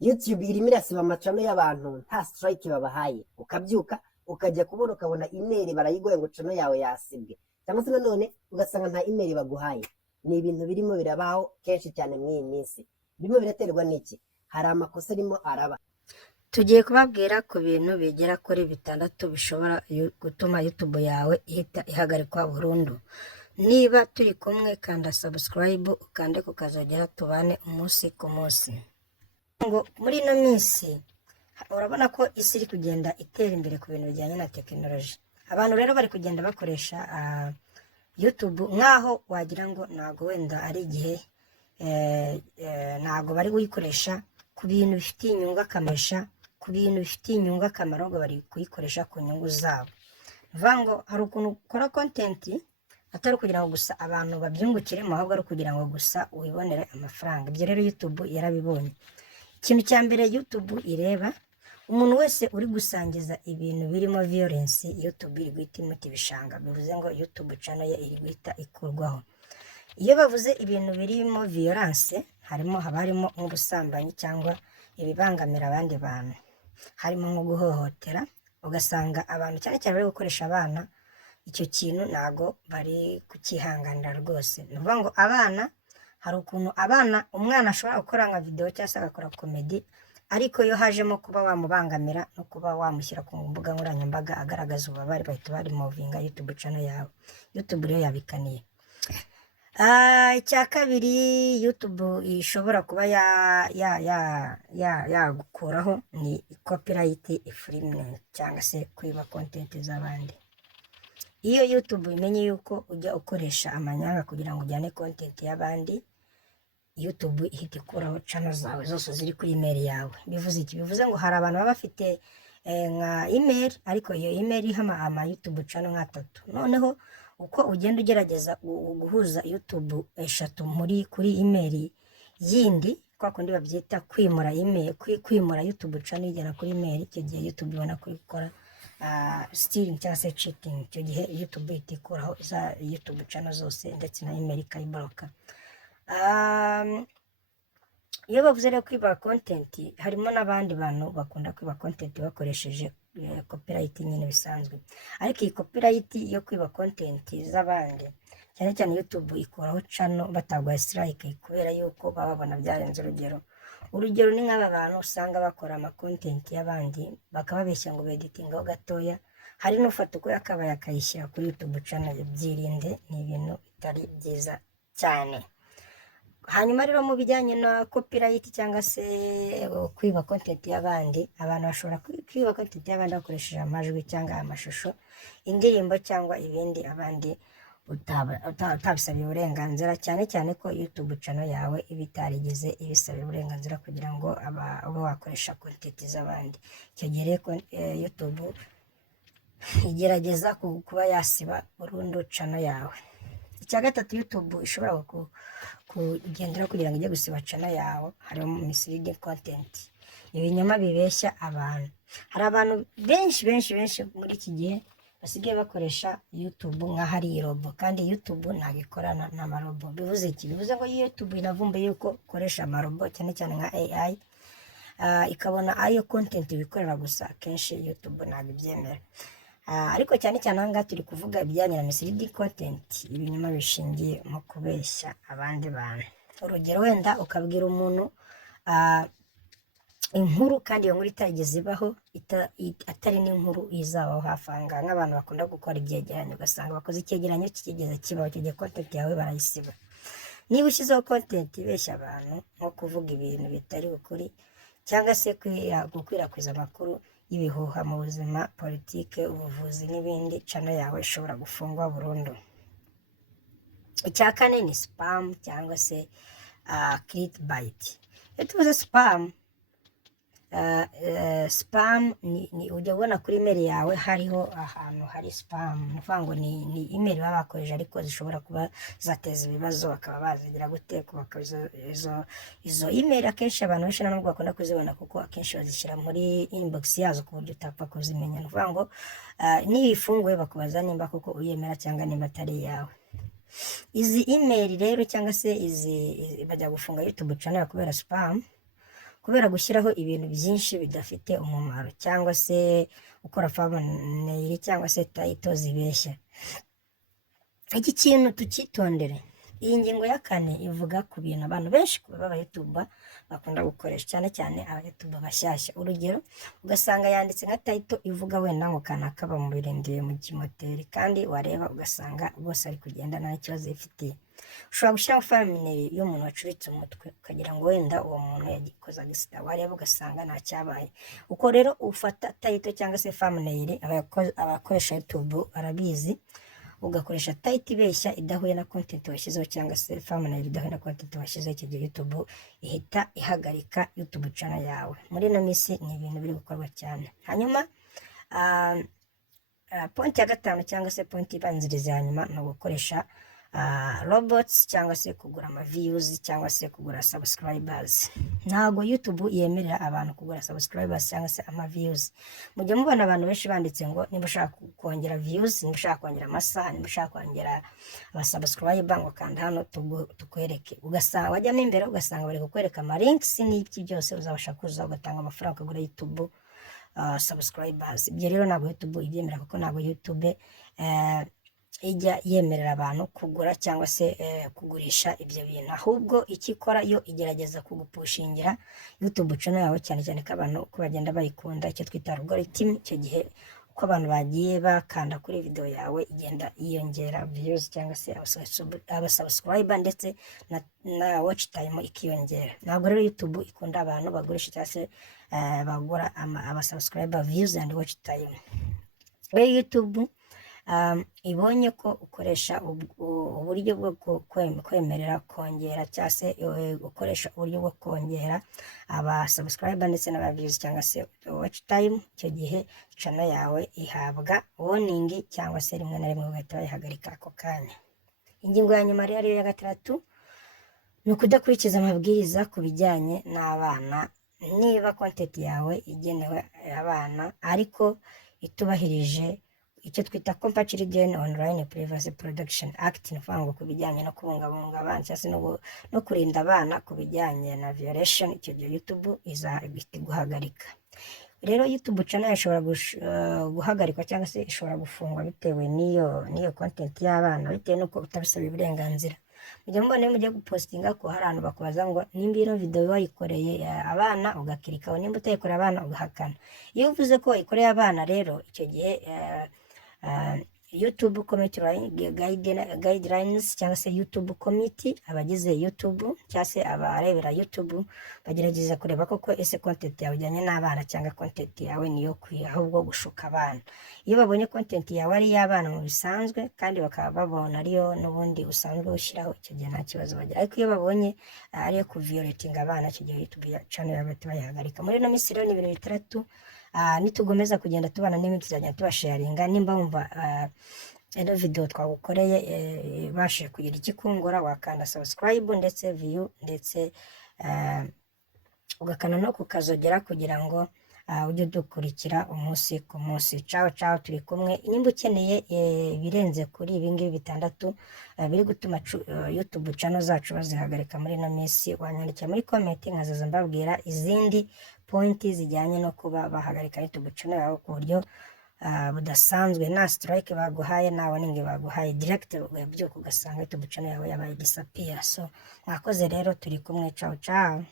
YouTube irimo irasiba amacano y'abantu nta strike babahaye, ukabyuka ukajya kubona ukabona email barayigoye ngo cano yawe yasibwe, cyangwa se nanone ugasanga nta email baguhaye. Ni ibintu birimo birabaho kenshi cyane muri iyi minsi. Birimo biraterwa n'iki? Hari amakosa arimo araba. Tugiye kubabwira ku bintu bigera kuri 6 bishobora gutuma YouTube yawe ihita ihagarikwa burundu. Niba turi kumwe, kanda subscribe ukande kukazogera tubane umunsi ku munsi. Ngo muri ino minsi urabona ko isi iri kugenda itera imbere ku bintu bijyanye na tekinoloji. Abantu rero bari kugenda bakoresha YouTube nkaho wagira ngo ntago wenda ari igihe ntago bari kuyikoresha ku bintu bifitiye inyungu akamesha, ku bintu bifitiye inyungu akamaro, ahubwo bari kuyikoresha ku nyungu zabo. Bivuga ngo hari ukuntu ukora content atari kugira ngo gusa abantu babyungukiremo, ahubwo ari kugira ngo gusa wibonere amafaranga. Ibyo rero YouTube yarabibonye. Ikintu cya mbere YouTube ireba, umuntu wese uri gusangiza ibintu birimo violence, YouTube iri guhita imuta ibishanga. Bivuze ngo YouTube channel ye iri guhita ikurwaho. Iyo bavuze ibintu birimo violence, haba harimo nk'ubusambanyi cyangwa ibibangamira abandi bantu, harimo nko guhohotera, ugasanga abantu cyane cyane bari gukoresha abana, icyo kintu ntago bari kukihanganira rwose. Ni ukuvuga ngo abana, hari ukuntu umwana ashobora gukora nka video cyangwa se agakora komedi, ariko iyo hajemo kuba wamubangamira no kuba wamushyira ku mbuga nkoranyambaga agaragaza ububabare, bahita barimuvinga YouTube channel yawe. YouTube rero yabikaniye. Icya kabiri, YouTube ishobora kuba yagukuraho ni copyright infringement cyangwa se kwiba content z'abandi. Iyo YouTube imenye yuko ujya ukoresha amanyanga kugira ngo ujyane content y'abandi, YouTube ihita ikuraho channel zawe zose ziri kuri email yawe. Bivuze iki? Bivuze ngo hari abantu baba bafite nka email, ariko iyo email iha ama YouTube channel nka 3. Noneho uko ugenda ugerageza guhuza YouTube 3 kuri email yindi, kwa kundi babyita kwimura email, kwimura YouTube channel igera kuri email, icyo gihe YouTube ibona kuri gukora stealing cyangwa se cheating. Icyo gihe YouTube itikuraho za YouTube channel zose ndetse na email ikayibloka. Iyo bavuze rero kwiba content, harimo n'abandi bantu bakunda kwiba content bakoresheje copyright nyine bisanzwe. Ariko iyi copyright yo kwiba content z'abandi, cyane cyane YouTube ikuraho channel batagwa strike kubera yuko babona byarenze urugero. Urugero ni nk'aba bantu usanga bakora ama content y'abandi bakababeshya ngo editingaho gatoya, hari n'ufata uko yakabaye akayishyira kuri YouTube channel. Byirinde, ni ibintu bitari byiza cyane. Hanyuma rero mu bijyanye na copyright cyangwa se kwiba content y'abandi, abantu bashobora kwiba content y'abandi bakoresheje amajwi cyangwa amashusho, indirimbo cyangwa ibindi abandi utabisabiye uburenganzira, cyane cyane ko YouTube channel yawe iba itarigeze ibisabira uburenganzira kugira ngo ube wakoresha content z'abandi. Icyo gihe YouTube igerageza kuba yasiba burundu channel yawe. Icya gatatu, YouTube ishobora kugendera kugira ngo ijye gusiba channel yawe, harimo misleading content, ibinyoma bibeshya abantu. Hari abantu benshi muri iki gihe basigaye bakoresha YouTube nka hari irobo, kandi YouTube ntabwo ikorana n'amarobo. Bivuze iki? Bivuze ngo YouTube inavumbuye yuko ikoresha amarobo cyane cyane nka AI, ikabona ayo content bikorera gusa, kenshi YouTube ntabwo ibyemera. Ariko cyane cyane aha ngaha turi kuvuga ibijyanye na misleading content, ibinyoma bishingiye mu kubeshya abandi bantu. Urugero, wenda ukabwira umuntu inkuru kandi iyo nkuru itageze ibaho, atari n'inkuru izabaho hafi aha ngaha. Nk'abantu bakunda gukora ibyegeranyo, ugasanga bakoze icyegeranyo kikigeze kibaho, icyo gihe content yawe barayisiba. Niba ushyizeho content ibeshya abantu, nko kuvuga ibintu bitari ukuri cyangwa se gukwirakwiza amakuru y'ibihuha mu buzima, politike, ubuvuzi n'ibindi, channel yawe ishobora gufungwa burundu. Icya kane ni spam cyangwa se clickbait. Iyo tuvuze spam ni ujya ubona kuri email yawe hariho ahantu hari spam. Ni ukuvuga ngo ni email baba bakoresha ariko zishobora kuba zateza ibibazo, bakaba bazigira gute kubaka izo email. Akenshi abantu benshi ntabwo bakunda kuzibona kuko akenshi bazishyira muri inbox yazo ku buryo utapfa kuzimenya. Ni ukuvuga ngo niba ifunguye bakubaza nimba koko uyemera cyangwa nimba atari iyawe. Izi email rero cyangwa se bajya gufunga YouTube channel kubera spam, kubera gushyiraho ibintu byinshi bidafite umumaro, cyangwa se gukora thumbnail cyangwa se title zibeshya. Iki kintu tukitondere. Iyi ngingo ya 4 ivuga ku bintu abantu benshi baba YouTube bakunda gukoresha, cyane cyane aba YouTube bashyashya. Urugero, ugasanga yanditse nka title ivuga wenda ngo kanaka kaba mu birengeye mu kimoteri, kandi wareba ugasanga bose ari kugenda nta kibazo ifitiye. Ushobora gushyiraho thumbnail y'umuntu wacuritse umutwe ukagira ngo wenda uwo muntu yagikoze agisida, wareba ugasanga nta cyabaye. Uko rero ufata title cyangwa se thumbnail, abakoresha YouTube barabizi, ugakoresha title ibeshya idahuye na content washyizeho, cyangwa se thumbnail idahuye na content washyizeho, icyo gihe YouTube ihita ihagarika YouTube channel yawe. Muri ino minsi ni ibintu biri gukorwa cyane. Hanyuma point ya 5 cyangwa se point ibanziriza ya nyuma ni ugukoresha robots, cyangwa se kugura ama views cyangwa se kugura subscribers. Ntago YouTube yemerera abantu kugura subscribers cyangwa se ama views. Mujye mubona abantu benshi banditse ngo niba ushaka kongera views, niba ushaka kongera amasaha, niba ushaka kongera aba subscriber, ngo kanda hano tukwereke. Ugasanga wajyamo imbere ugasanga bari kukwereka ama links n'iki byose uzabasha kuza ugatanga amafaranga ukagura YouTube subscribers. Ibyo rero ntabwo YouTube ibyemera, kuko ntabwo YouTube ijya yemerera abantu kugura cyangwa se kugurisha ibyo bintu. Ahubwo icyo ikora yo igerageza kugupushingira YouTube channel yawe, cyane cyane ko abantu uko bagenda bayikunda, icyo twita algorithm. Icyo gihe uko abantu bagiye bakanda kuri video yawe igenda yiyongera views cyangwa se aba subscriber, ndetse na watch time ikiyongera. Ntabwo rero YouTube ikunda abantu bagurisha cyangwa se bagura aba subscriber, views and watch time. Rero YouTube ibonye ko ukoresha uburyo bwo kwemerera kongera, cyangwa se ukoresha uburyo bwo kongera aba subscriber ndetse n'aba views cyangwa se watch time, icyo gihe channel yawe ihabwa warning, cyangwa se rimwe na rimwe ugahita bayihagarika ako kanya. Ingingo ya nyuma rero ya 6 ni ukudakurikiza amabwiriza ku bijyanye n'abana. Niba content yawe igenewe abana ariko itubahirije icyo twita Compulsory Online Privacy Protection Act, ni ukuvuga ngo ku bijyanye no kubungabunga abana cyangwa se no kurinda abana ku bijyanye na violation, icyo gihe YouTube izahita guhagarika. Rero YouTube channel ishobora guhagarikwa cyangwa se ishobora gufungwa bitewe n'iyo content y'abana, bitewe nuko utabisaba uburenganzira. Mujye mubona mujye gupostinga ko hari abantu bakubaza ngo nimba ino video wayikoreye abana ugakirikaho, nimba utayikoreye abana ugahakana. Iyo uvuze ko wayikoreye abana rero, icyo gihe YouTube Community Guidelines cyangwa se YouTube Committee, abagize YouTube cyangwa se abarebera YouTube bagerageza kureba koko ese content yawe ijyanye n'abana cyangwa content yawe niyo ahubwo gushuka abana. Iyo babonye content yawe ari y'abana mu bisanzwe kandi bakaba babona ariyo n'ubundi usanzwe ushyiraho, icyo gihe nta kibazo bagira. Ariko iyo babonye ariyo kuviolating abana, icyo gihe YouTube channel yawe bayihagarika. Muri ino minsi rero ni ibintu bitandatu nitugomeza kugenda tubana n'ibindi tuzajya tubasharinga. Nimba wumva ino video twagukoreye ibashe kugira ikikungura, wakanda subscribe ndetse view ndetse ugakana no kukazogera kugira ngo ujye dukurikira umunsi ku munsi. Ciao turi kumwe. Nimba ukeneye birenze kuri ibi ngibi bitandatu biri gutuma YouTube channel zacu bazihagarika muri ino minsi, wanyandikira muri comment nkazaza mbabwira izindi point zijyanye no kuba bahagarika YouTube channel yawe ku buryo budasanzwe. Na strike baguhaye, na warning baguhaye, direct ugabyuka ugasanga YouTube channel yawe yabaye disappear. So mwakoze rero, turi kumwe. Ciao.